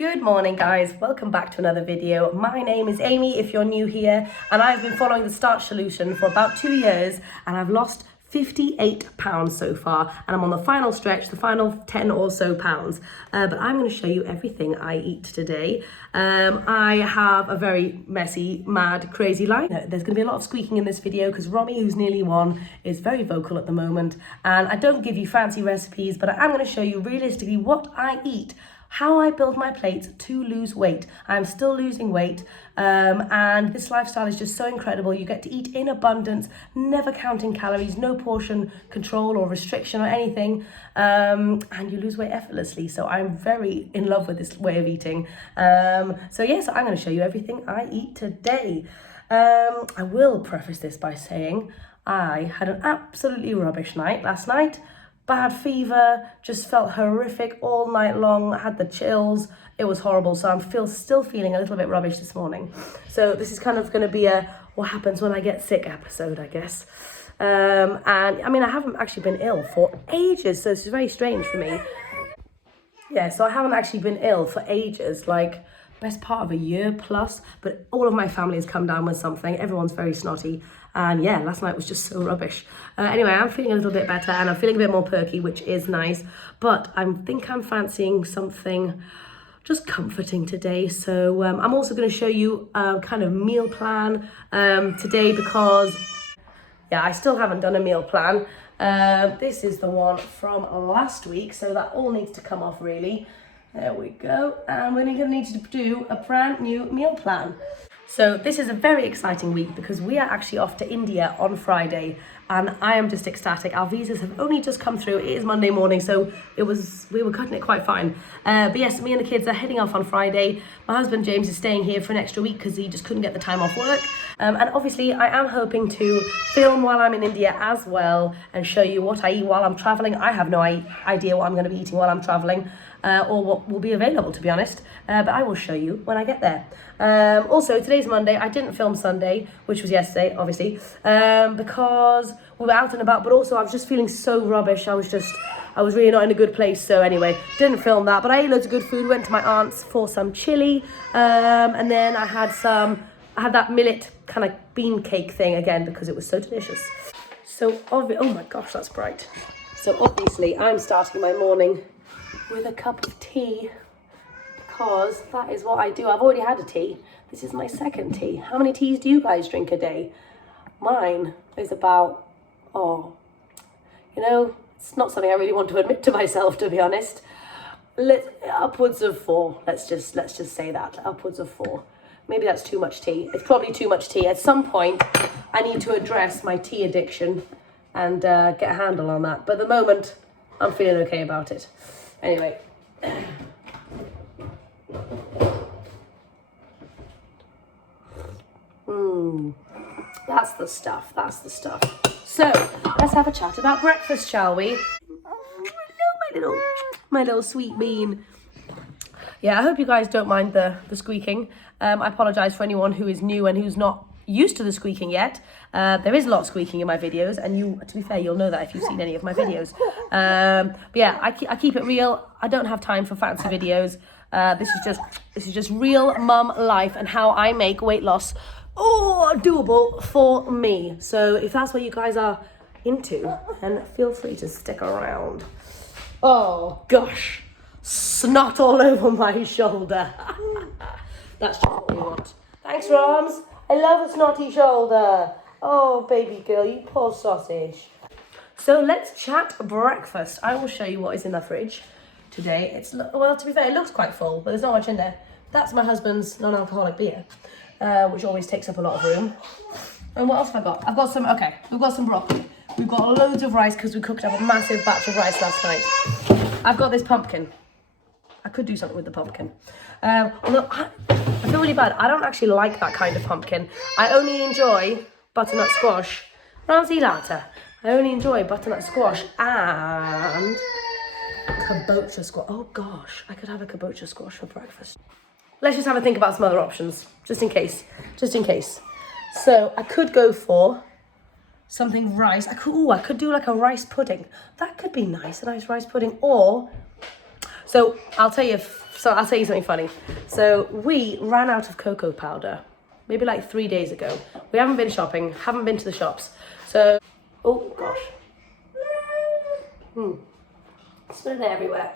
Good morning guys, welcome back to another video. My name is Amy if you're new here, and I've been following the Starch Solution for about 2 years and I've lost 58 pounds so far, and I'm on the final stretch, the final 10 or so pounds. But I'm going to show you everything I eat today. I have a very messy, mad, crazy life. There's going to be a lot of squeaking in this video because Romy, who's nearly 1, is very vocal at the moment, and I don't give you fancy recipes, but I am going to show you realistically what I eat, how I build my plates to lose weight. I'm still losing weight, and this lifestyle is just so incredible. You get to eat in abundance, never counting calories, no portion control or restriction or anything, and you lose weight effortlessly. So I'm very in love with this way of eating. So yes, I'm going to show you everything I eat today. I will preface this by saying I had an absolutely rubbish night last night. Bad fever, just felt horrific all night long, had the chills, it was horrible, so I'm still feeling a little bit rubbish this morning. So this is kind of going to be a what happens when I get sick episode, I guess. And I mean, I haven't actually been ill for ages, so this is very strange for me. Yeah, so I haven't actually been ill for ages, like best part of a year plus, but all of my family has come down with something. Everyone's very snotty, and yeah, last night was just so rubbish. Anyway, I'm feeling a little bit better and I'm feeling a bit more perky, which is nice, but I think I'm fancying something just comforting today. So I'm also going to show you a kind of meal plan today because yeah, I still haven't done a meal plan. This is the one from last week, so that all needs to come off really. There we go, and we're going to need to do a brand new meal plan. So this is a very exciting week because we are actually off to India on Friday, and I am just ecstatic. Our visas have only just come through. It is Monday morning, so we were cutting it quite fine. But yes, me and the kids are heading off on Friday. My husband James is staying here for an extra week because he just couldn't get the time off work. And obviously I am hoping to film while I'm in India as well and show you what I eat while I'm traveling. I have no idea what I'm going to be eating while I'm traveling. Or what will be available, to be honest, but I will show you when I get there. Also, today's Monday. I didn't film Sunday, which was yesterday, obviously, because we were out and about, but also I was just feeling so rubbish. I was really not in a good place, so anyway, didn't film that, but I ate loads of good food, went to my aunt's for some chili, and then I had that millet kind of bean cake thing again, because it was so delicious. So, oh my gosh, that's bright. So obviously, I'm starting my morning with a cup of tea because that is what I do. I've already had a tea. This is my second tea. How many teas do you guys drink a day? Mine is about, it's not something I really want to admit to myself, to be honest. Upwards of 4. Let's just say that, upwards of 4. Maybe that's too much tea. It's probably too much tea. At some point, I need to address my tea addiction and get a handle on that. But at the moment, I'm feeling okay about it. Anyway, that's the stuff. So let's have a chat about breakfast, shall we? Hello, my little sweet bean. Yeah, I hope you guys don't mind the squeaking. I apologize for anyone who is new and who's not used to the squeaking yet. There is a lot of squeaking in my videos, and to be fair, you'll know that if you've seen any of my videos. But yeah, I keep it real. I don't have time for fancy videos. This is just real mum life and how I make weight loss doable for me. So if that's what you guys are into, then feel free to stick around. Oh gosh, snot all over my shoulder. That's just what we want. Thanks, Roms. I love a snotty shoulder. Oh, baby girl, you poor sausage. So let's chat breakfast. I will show you what is in the fridge today. Well, to be fair, it looks quite full, but there's not much in there. That's my husband's non-alcoholic beer, which always takes up a lot of room. And what else have I got? We've got some broccoli. We've got loads of rice because we cooked up a massive batch of rice last night. I've got this pumpkin. I could do something with the pumpkin. Although I feel really bad. I don't actually like that kind of pumpkin. I only enjoy butternut squash. Ramsey latte. I only enjoy butternut squash and kabocha squash. Oh gosh, I could have a kabocha squash for breakfast. Let's just have a think about some other options, just in case. So I could go for something rice. I could do like a rice pudding. That could be nice, a nice rice pudding. Or So I'll tell you something funny. So we ran out of cocoa powder maybe like 3 days ago. We haven't been shopping, haven't been to the shops. So, oh gosh. Spilling it everywhere.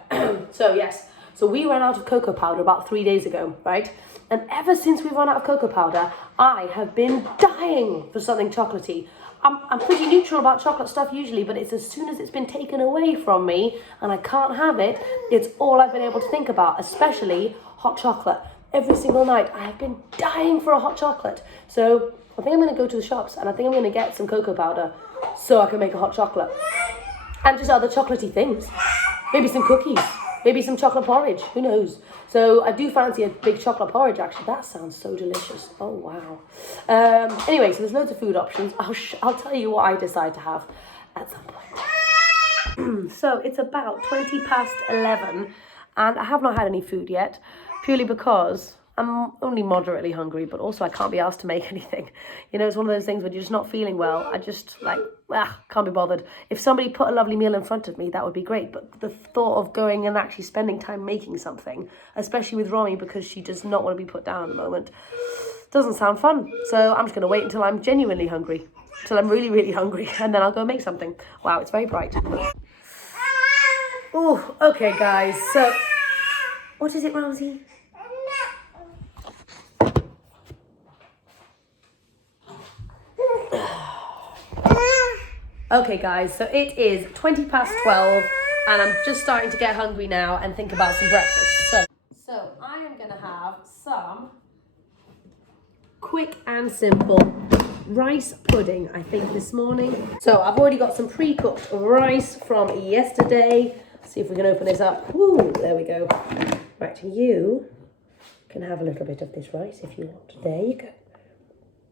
So yes, so we ran out of cocoa powder about 3 days ago, right? And ever since we've run out of cocoa powder, I have been dying for something chocolatey. I'm pretty neutral about chocolate stuff usually, but it's as soon as it's been taken away from me and I can't have it, it's all I've been able to think about, especially hot chocolate. Every single night, I have been dying for a hot chocolate. So I think I'm gonna go to the shops and I think I'm gonna get some cocoa powder so I can make a hot chocolate. And just other chocolatey things. Maybe some cookies, maybe some chocolate porridge, who knows? So I do fancy a big chocolate porridge, actually. That sounds so delicious. Oh, wow. Anyway, so there's loads of food options. I'll tell you what I decide to have at some point. So it's about 20 past 11 and I have not had any food yet, purely because I'm only moderately hungry, but also I can't be asked to make anything. You know, it's one of those things when you're just not feeling well. I just can't be bothered. If somebody put a lovely meal in front of me, that would be great. But the thought of going and actually spending time making something, especially with Romy, because she does not want to be put down at the moment, doesn't sound fun. So I'm just going to wait until I'm genuinely hungry, until I'm really, really hungry, and then I'll go make something. Wow, it's very bright. Oh, okay, guys. So, what is it, Rosie? Okay guys, so it is 20 past 12 and I'm just starting to get hungry now and think about some breakfast. So I am gonna have some quick and simple rice pudding, I think, this morning. So I've already got some pre-cooked rice from yesterday. Let's see if we can open this up. Woo, there we go. Right, you can have a little bit of this rice if you want. There you go.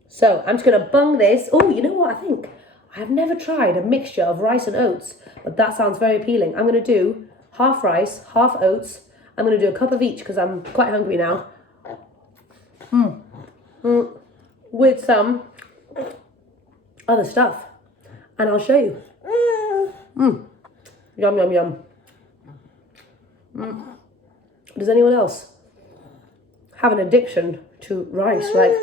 So I'm just gonna bung this. Oh, you know what I think? I've never tried a mixture of rice and oats, but that sounds very appealing. I'm going to do half rice, half oats. I'm going to do a cup of each because I'm quite hungry now. With some other stuff. And I'll show you. Yum, yum, yum. Does anyone else have an addiction to rice? Like,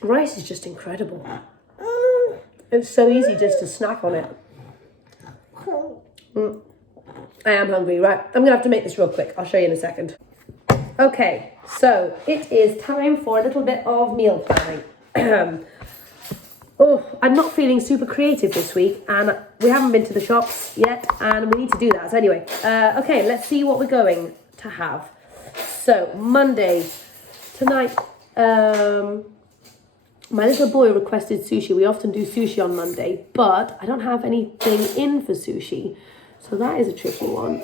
rice is just incredible. It's so easy just to snack on it. I am hungry, right? I'm going to have to make this real quick. I'll show you in a second. Okay, so it is time for a little bit of meal planning. I'm not feeling super creative this week, and we haven't been to the shops yet, and we need to do that. So anyway, okay, let's see what we're going to have. So, Monday, tonight, my little boy requested sushi. We often do sushi on Monday, but I don't have anything in for sushi. So that is a tricky one.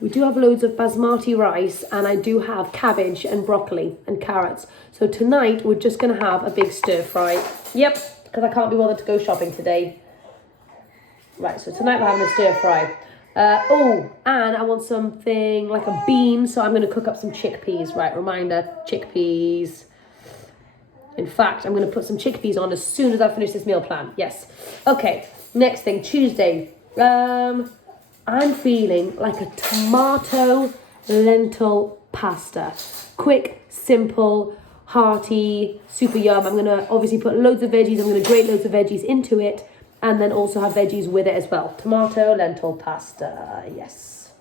We do have loads of basmati rice, and I do have cabbage and broccoli and carrots. So tonight we're just going to have a big stir fry. Yep, because I can't be bothered to go shopping today. Right, so tonight we're having a stir fry. And I want something like a bean, so I'm going to cook up some chickpeas. Right, reminder, chickpeas. In fact, I'm going to put some chickpeas on as soon as I finish this meal plan. Yes. Okay, next thing, Tuesday. I'm feeling like a tomato lentil pasta. Quick, simple, hearty, super yum. I'm going to obviously put loads of veggies. I'm going to grate loads of veggies into it. And then also have veggies with it as well. Tomato, lentil, pasta, yes.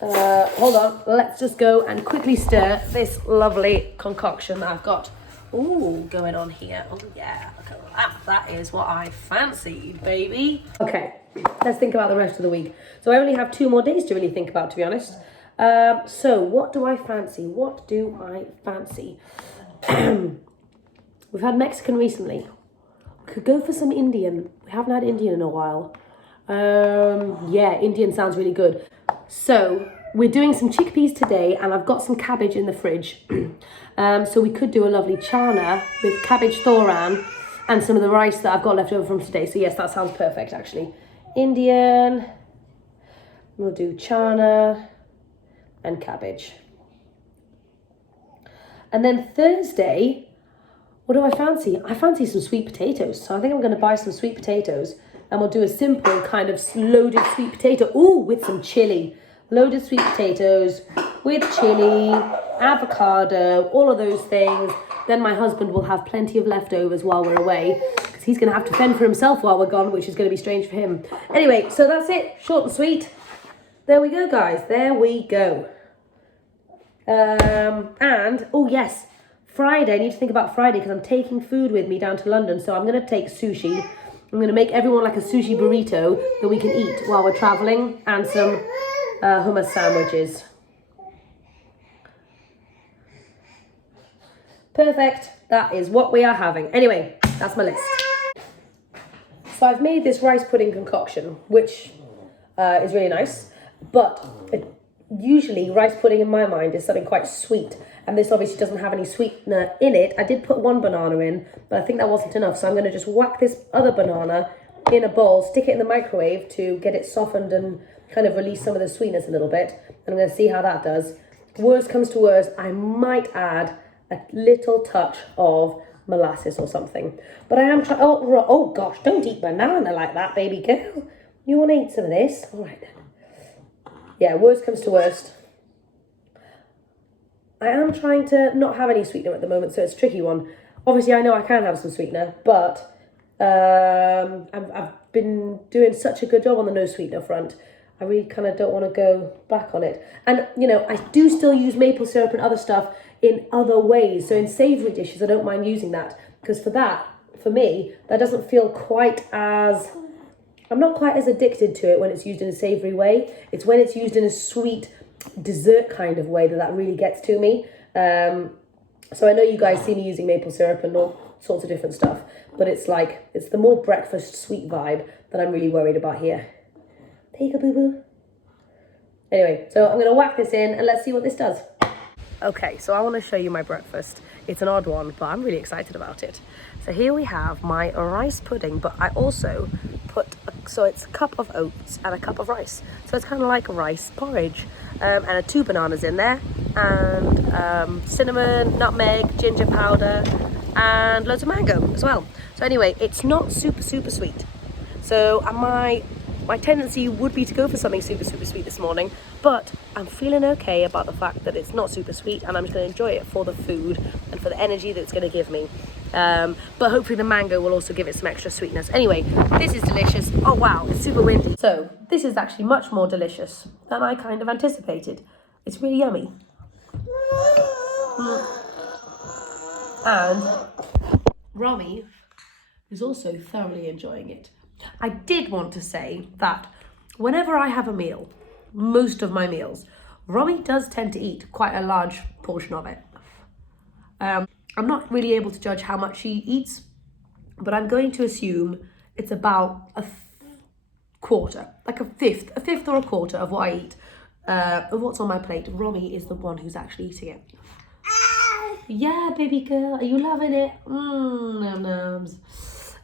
Hold on, let's just go and quickly stir this lovely concoction that I've got. Ooh, going on here. Oh yeah, look at that. That is what I fancy, baby. Okay, let's think about the rest of the week. So I only have 2 more days to really think about, to be honest. So what do I fancy? What do I fancy? We've had Mexican recently. We could go for some Indian. We haven't had Indian in a while. Yeah, Indian sounds really good. So we're doing some chickpeas today, and I've got some cabbage in the fridge. So we could do a lovely chana with cabbage thoran and some of the rice that I've got left over from today. So yes, that sounds perfect actually. Indian. We'll do chana and cabbage. And then Thursday, What do I fancy? I fancy some sweet potatoes. So I think I'm going to buy some sweet potatoes and we'll do a simple kind of loaded sweet potato. Ooh, with some chili. Loaded sweet potatoes with chili, avocado, all of those things. Then my husband will have plenty of leftovers while we're away because he's going to have to fend for himself while we're gone, which is going to be strange for him. Anyway, so that's it. Short and sweet. There we go, guys. There we go. And, oh yes, Friday. I need to think about Friday because I'm taking food with me down to London. So I'm going to take sushi. I'm going to make everyone like a sushi burrito that we can eat while we're traveling, and some hummus sandwiches. Perfect. That is what we are having. Anyway, that's my list. So I've made this rice pudding concoction, which is really nice. But usually rice pudding in my mind is something quite sweet. And this obviously doesn't have any sweetener in it. I did put one banana in, but I think that wasn't enough. So I'm going to just whack this other banana in a bowl, stick it in the microwave to get it softened and kind of release some of the sweetness a little bit. And I'm going to see how that does. Worst comes to worst, I might add a little touch of molasses or something. But I am trying, oh gosh, don't eat banana like that, baby girl. You want to eat some of this? All right then. Yeah, worst comes to worst. I am trying to not have any sweetener at the moment, so it's a tricky one. Obviously, I know I can have some sweetener, but I've been doing such a good job on the no sweetener front. I really kind of don't want to go back on it. And, you know, I do still use maple syrup and other stuff in other ways. So in savoury dishes, I don't mind using that. Because for me, that doesn't feel quite as... I'm not quite as addicted to it when it's used in a savoury way. It's when it's used in a sweet dessert kind of way that really gets to me. So I know you guys see me using maple syrup and all sorts of different stuff. But it's like, it's the more breakfast sweet vibe that I'm really worried about here. There you go, boo-boo. Anyway, so I'm going to whack this in and let's see what this does. Okay, so I want to show you my breakfast. It's an odd one, but I'm really excited about it. So here we have my rice pudding, but I also put, so it's a cup of oats and a cup of rice. So it's kind of like a rice porridge. And 2 bananas in there, and cinnamon, nutmeg, ginger powder, and loads of mango as well. So anyway, it's not super sweet. So my tendency would be to go for something super sweet this morning, but I'm feeling okay about the fact that it's not super sweet, and I'm just going to enjoy it for the food and for the energy that it's going to give me. But hopefully the mango will also give it some extra sweetness. Anyway, this is delicious. Oh wow, it's super windy. So this is actually much more delicious than I kind of anticipated. It's really yummy. And Romy is also thoroughly enjoying it. I did want to say that whenever I have a meal, most of my meals, Romy does tend to eat quite a large portion of it. I'm not really able to judge how much she eats, but I'm going to assume it's about a quarter, like a fifth or a quarter of what I eat, of what's on my plate. Romy is the one who's actually eating it. Yeah, baby girl, are you loving it? Nums.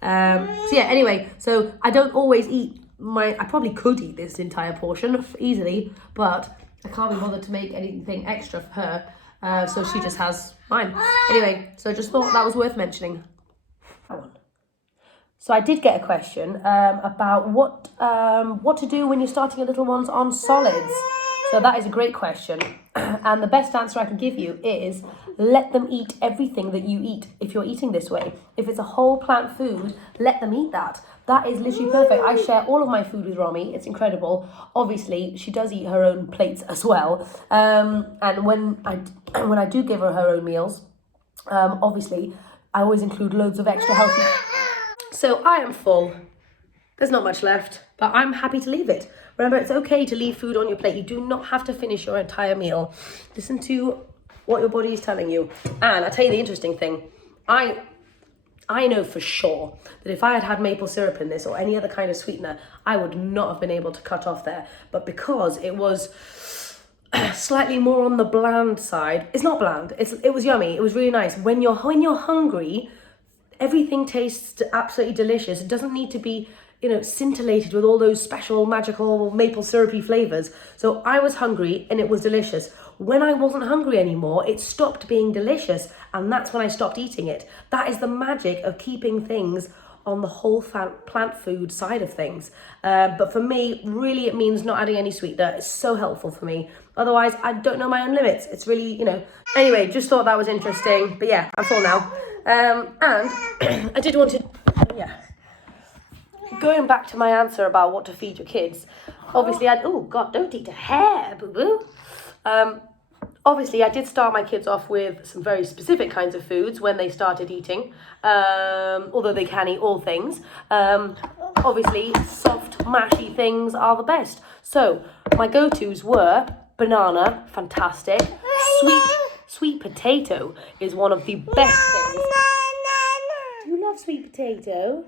So yeah, anyway, so I don't always eat I probably could eat this entire portion easily, but I can't be bothered to make anything extra for her, so she just has mine. Anyway, so I just thought that was worth mentioning. So I did get a question about what to do when you're starting your little ones on solids. So that is a great question. And the best answer I can give you is let them eat everything that you eat if you're eating this way. If it's a whole plant food, let them eat that. That is literally perfect. I share all of my food with Romy. It's incredible. Obviously, she does eat her own plates as well. And when I do give her own meals, obviously, I always include loads of extra healthy. So I am full. There's not much left, but I'm happy to leave it. Remember, it's okay to leave food on your plate. You do not have to finish your entire meal. Listen to what your body is telling you. And I'll tell you the interesting thing. I know for sure that if I had had maple syrup in this or any other kind of sweetener, I would not have been able to cut off there. But because it was slightly more on the bland side, it's not bland. It was yummy. It was really nice. When you're hungry, everything tastes absolutely delicious. It doesn't need to be scintillated with all those special magical maple syrupy flavors. So I was hungry and it was delicious. When I wasn't hungry anymore, it stopped being delicious, and that's when I stopped eating it. That is the magic of keeping things on the whole plant food side of things. But for me, really, it means not adding any sweetener. It's so helpful for me. Otherwise, I don't know my own limits. It's really, Anyway, just thought that was interesting. But yeah, I'm full now. And I did want to, going back to my answer about what to feed your kids. Obviously, oh God, don't eat a hair, boo-boo. Obviously, I did start my kids off with some very specific kinds of foods when they started eating, although they can eat all things. Obviously, soft, mashy things are the best. So, my go-tos were banana, fantastic. Sweet potato is one of the best things. You love sweet potato?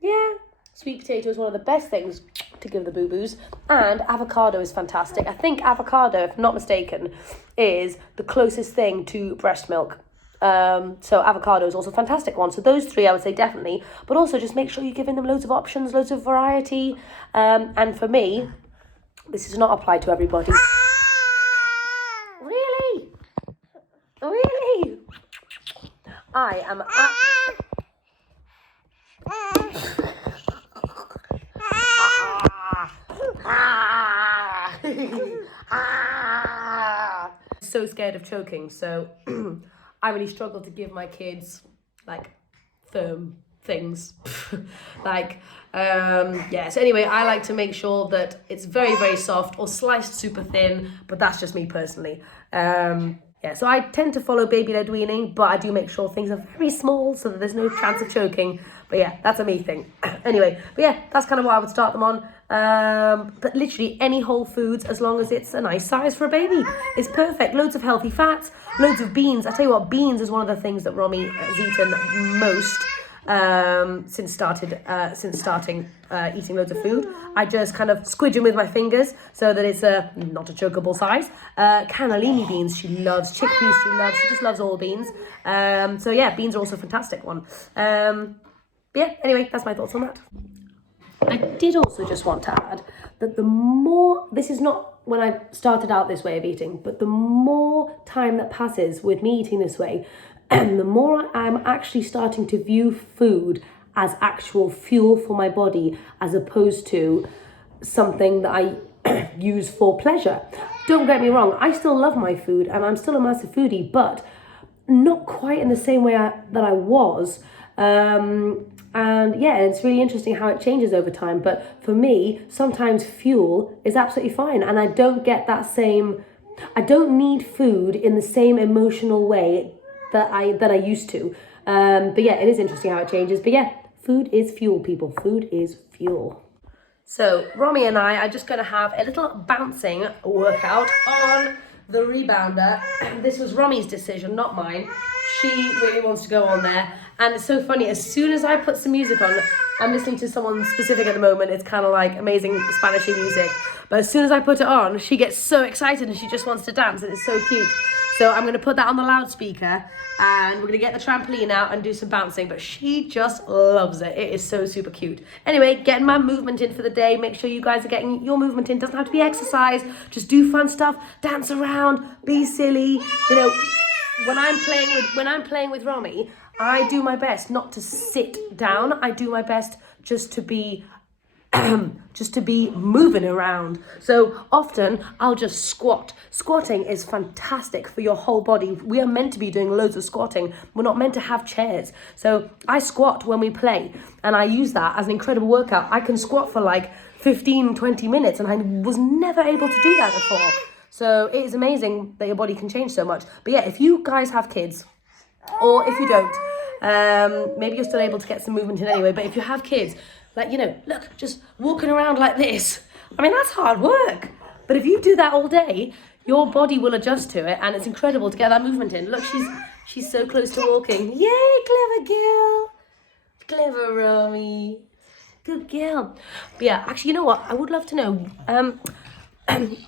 Yeah. Sweet potato is one of the best things to give the boo-boos, and avocado is fantastic. I think avocado, if I'm not mistaken, is the closest thing to breast milk. So avocado is also a fantastic one. So those three I would say definitely, but also just make sure you're giving them loads of options, loads of variety. And for me, this is not applied to everybody. Really? I am... so scared of choking, so I really struggle to give my kids firm things. So anyway, I like to make sure that it's very, very soft or sliced super thin, but that's just me personally. So I tend to follow baby-led weaning, but I do make sure things are very small so that there's no chance of choking. But yeah, that's a me thing. Anyway, but yeah, that's kind of what I would start them on. But literally any whole foods, as long as it's a nice size for a baby, is perfect. Loads of healthy fats, loads of beans. I tell you what, beans is one of the things that Romy has eaten most since starting eating loads of food. I just kind of squidge them with my fingers so that it's not a chokeable size. Cannellini beans she loves, chickpeas she just loves all beans. So yeah, beans are also a fantastic one. But yeah, anyway, that's my thoughts on that. I did also just want to add that this is not when I started out this way of eating, but the more time that passes with me eating this way, the more I'm actually starting to view food as actual fuel for my body, as opposed to something that I use for pleasure. Don't get me wrong, I still love my food and I'm still a massive foodie, but not quite in the same way that I was. And yeah, it's really interesting how it changes over time. But for me, sometimes fuel is absolutely fine, and I don't need food in the same emotional way that I used to. But yeah, it is interesting how it changes. But yeah, food is fuel, people. Food is fuel. So Romy and I are just going to have a little bouncing workout on the rebounder. This was Romy's decision, not mine. She really wants to go on there. And it's so funny, as soon as I put some music on, I'm listening to someone specific at the moment, it's kind of like amazing Spanish music. But as soon as I put it on, she gets so excited and she just wants to dance, and it's so cute. So I'm going to put that on the loudspeaker and we're going to get the trampoline out and do some bouncing, but she just loves it. It is so super cute. Anyway, getting my movement in for the day. Make sure you guys are getting your movement in. Doesn't have to be exercise. Just do fun stuff, dance around, be silly. When I'm playing with Romy, I do my best not to sit down. I do my best just to be moving around. So often I'll just squat. Squatting is fantastic for your whole body. We are meant to be doing loads of squatting. We're not meant to have chairs. So I squat when we play, and I use that as an incredible workout. I can squat for 15-20 minutes, and I was never able to do that before. So it is amazing that your body can change so much. But yeah, if you guys have kids, or if you don't, maybe you're still able to get some movement in anyway, but if you have kids, look, just walking around like this, I mean, that's hard work. But if you do that all day, your body will adjust to it, and it's incredible to get that movement in. Look, she's so close to walking. Yay, clever girl. Clever Romy. Good girl. But yeah, actually, you know what? I would love to know,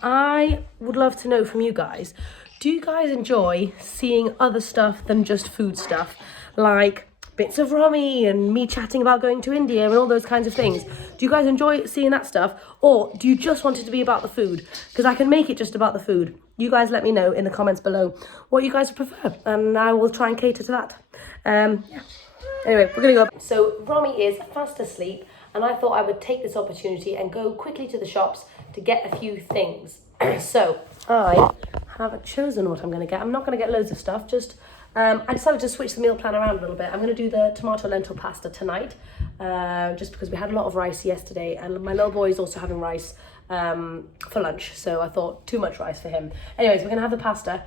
I would love to know from you guys, do you guys enjoy seeing other stuff than just food stuff? Like bits of Romy and me chatting about going to India and all those kinds of things. Do you guys enjoy seeing that stuff, or do you just want it to be about the food? Because I can make it just about the food. You guys let me know in the comments below what you guys prefer, and I will try and cater to that. Yeah. Anyway, we're gonna go. So Romy is fast asleep, and I thought I would take this opportunity and go quickly to the shops to get a few things. So I have chosen what I'm gonna get. I'm not gonna get loads of stuff, just I decided to switch the meal plan around a little bit. I'm going to do the tomato lentil pasta tonight, just because we had a lot of rice yesterday, and my little boy is also having rice for lunch, so I thought too much rice for him. Anyways, we're going to have the pasta.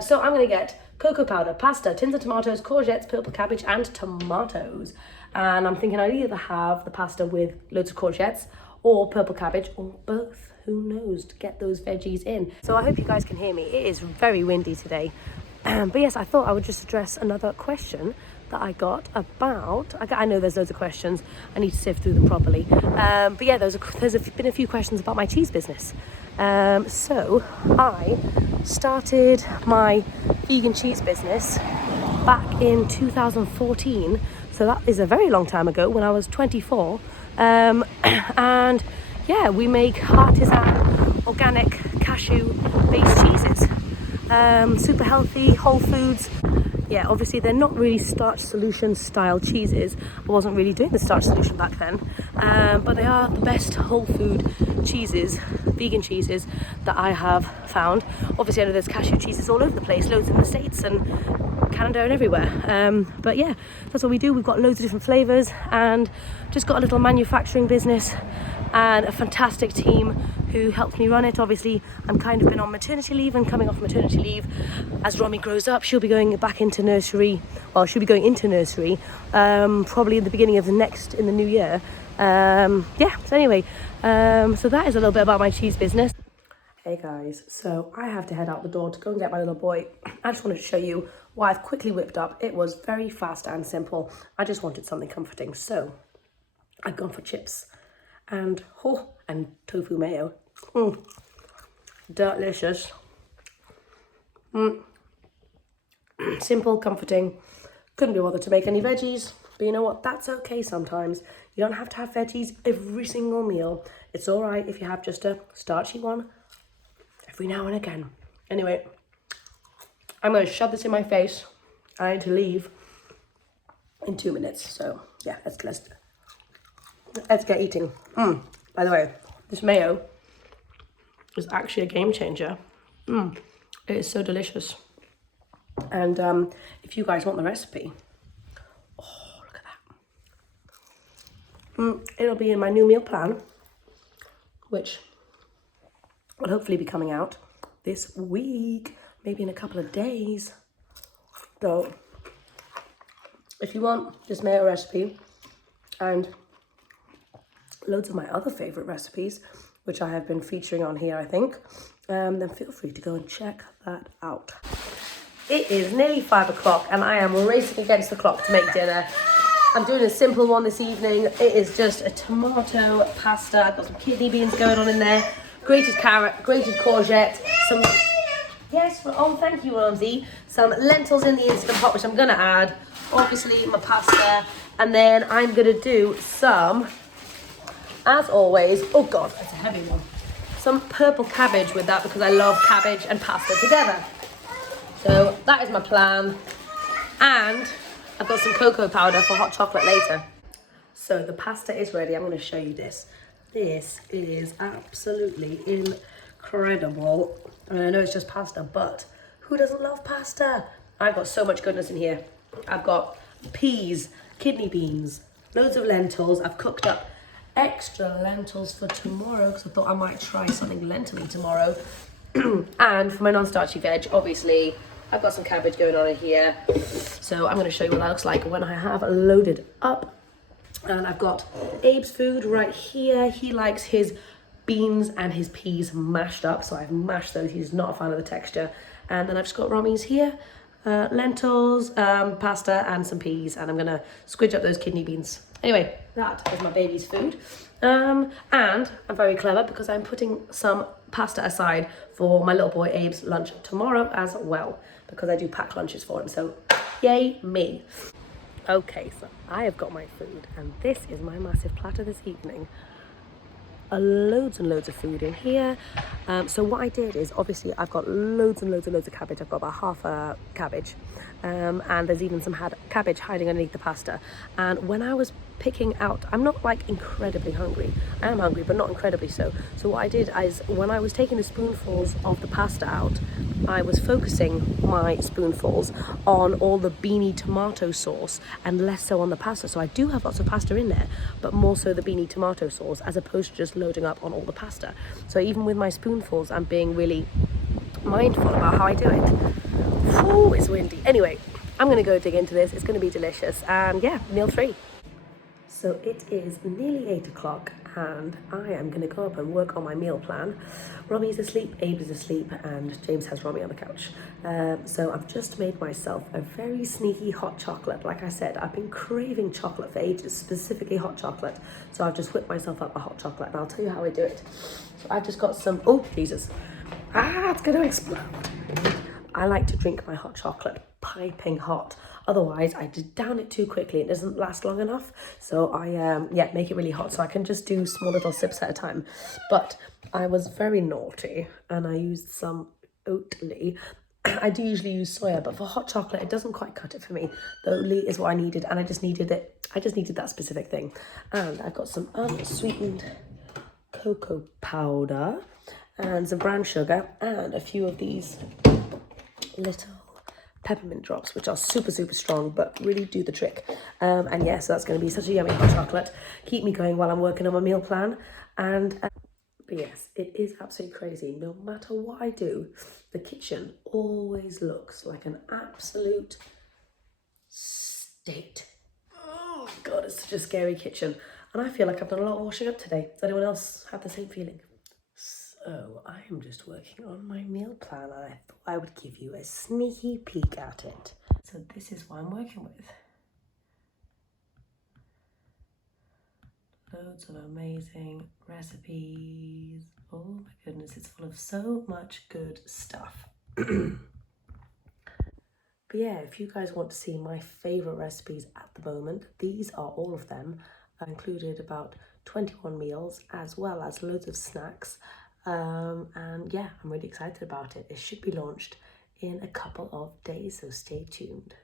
So I'm going to get cocoa powder, pasta, tins of tomatoes, courgettes, purple cabbage, and tomatoes. And I'm thinking I'd either have the pasta with loads of courgettes or purple cabbage, or both. Who knows, to get those veggies in. So I hope you guys can hear me. It is very windy today. But yes, I thought I would just address another question that I got about, I know there's loads of questions, I need to sift through them properly, but yeah, there's been a few questions about my cheese business. So I started my vegan cheese business back in 2014, so that is a very long time ago, when I was 24, and yeah, we make artisan, organic, cashew-based cheeses. Super healthy, whole foods. Yeah, obviously they're not really Starch Solution style cheeses. I wasn't really doing the Starch Solution back then, but they are the best whole food cheeses, vegan cheeses that I have found. Obviously I know there's cashew cheeses all over the place, loads in the States and Canada and everywhere. But yeah, that's what we do. We've got loads of different flavours, and just got a little manufacturing business and a fantastic team who helped me run it. Obviously, I'm kind of been on maternity leave and coming off maternity leave. As Romy grows up, she'll be going back into nursery. Well, she'll be going into nursery probably in the beginning of in the new year. Yeah, so anyway, so that is a little bit about my cheese business. Hey guys, so I have to head out the door to go and get my little boy. I just wanted to show you what I've quickly whipped up. It was very fast and simple. I just wanted something comforting, so I've gone for chips and tofu mayo. Delicious. Simple, comforting. Couldn't be bothered to make any veggies, but you know what? That's okay sometimes. You don't have to have veggies every single meal. It's all right if you have just a starchy one every now and again. Anyway, I'm going to shove this in my face. I need to leave in 2 minutes. So yeah, let's get eating. By the way, this mayo is actually a game changer. It is so delicious. And if you guys want the recipe, oh, look at that. It'll be in my new meal plan, which will hopefully be coming out this week, maybe in a couple of days. So if you want this mayo recipe and loads of my other favorite recipes, which I have been featuring on here, I think, then feel free to go and check that out. It is nearly 5 o'clock and I am racing against the clock to make dinner. I'm doing a simple one this evening. It is just a tomato pasta. I've got some kidney beans going on in there, grated carrot, grated courgette, some, yes, oh thank you Ramsey, some lentils in the Instant Pot, which I'm gonna add, obviously my pasta, and then I'm gonna do some, as always, oh god, that's a heavy one, some purple cabbage with that because I love cabbage and pasta together. So that is my plan, and I've got some cocoa powder for hot chocolate later. So the pasta is ready. I'm going to show you this. This is absolutely incredible. I mean, I know it's just pasta, but who doesn't love pasta? I've got so much goodness in here. I've got peas, kidney beans, loads of lentils. I've cooked up extra lentils for tomorrow because I thought I might try something lentil-y tomorrow. And for my non-starchy veg, obviously, I've got some cabbage going on in here. So I'm going to show you what that looks like when I have loaded up. And I've got Abe's food right here. He likes his beans and his peas mashed up. So I've mashed those. He's not a fan of the texture. And then I've just got Romy's here. Lentils, pasta and some peas. And I'm going to squidge up those kidney beans. Anyway, that is my baby's food. And I'm very clever because I'm putting some pasta aside for my little boy Abe's lunch tomorrow as well, because I do pack lunches for him, so yay me. Okay, so I have got my food, and this is my massive platter this evening. Loads and loads of food in here. So what I did is, obviously I've got loads and loads and loads of cabbage. I've got about half a cabbage, and there's even some cabbage hiding underneath the pasta. And when I was picking out, I'm not like incredibly hungry. I am hungry, but not incredibly so. So what I did is, when I was taking the spoonfuls of the pasta out, I was focusing my spoonfuls on all the beanie tomato sauce and less so on the pasta. So I do have lots of pasta in there, but more so the beanie tomato sauce, as opposed to just loading up on all the pasta. So even with my spoonfuls, I'm being really mindful about how I do it. Oh, it's windy. Anyway, I'm going to go dig into this. It's going to be delicious. And yeah, meal 3. So it is nearly 8 o'clock, and I am going to go up and work on my meal plan. Robbie's asleep, Abe is asleep, and James has Robbie on the couch. So I've just made myself a very sneaky hot chocolate. Like I said, I've been craving chocolate for ages, specifically hot chocolate. So I've just whipped myself up a hot chocolate, and I'll tell you how I do it. So I've just got some, oh Jesus, it's going to explode. I like to drink my hot chocolate piping hot. Otherwise, I just down it too quickly. It doesn't last long enough. So I make it really hot so I can just do small little sips at a time. But I was very naughty and I used some Oatly. I do usually use soya, but for hot chocolate, it doesn't quite cut it for me. The Oatly is what I needed, and I just needed it. I just needed that specific thing. And I've got some unsweetened cocoa powder and some brown sugar and a few of these little peppermint drops, which are super strong but really do the trick. And yeah, so that's going to be such a yummy hot chocolate, keep me going while I'm working on my meal plan. And but yes, it is absolutely crazy. No matter what I do, the kitchen always looks like an absolute state. Oh god, it's such a scary kitchen, and I feel like I've done a lot of washing up today. Does anyone else have the same feeling? So I am just working on my meal plan, and I thought I would give you a sneaky peek at it. So this is what I'm working with. Loads of amazing recipes. Oh my goodness, it's full of so much good stuff. But yeah, if you guys want to see my favourite recipes at the moment, these are all of them. I included about 21 meals as well as loads of snacks. And yeah, I'm really excited about it. It should be launched in a couple of days, so stay tuned.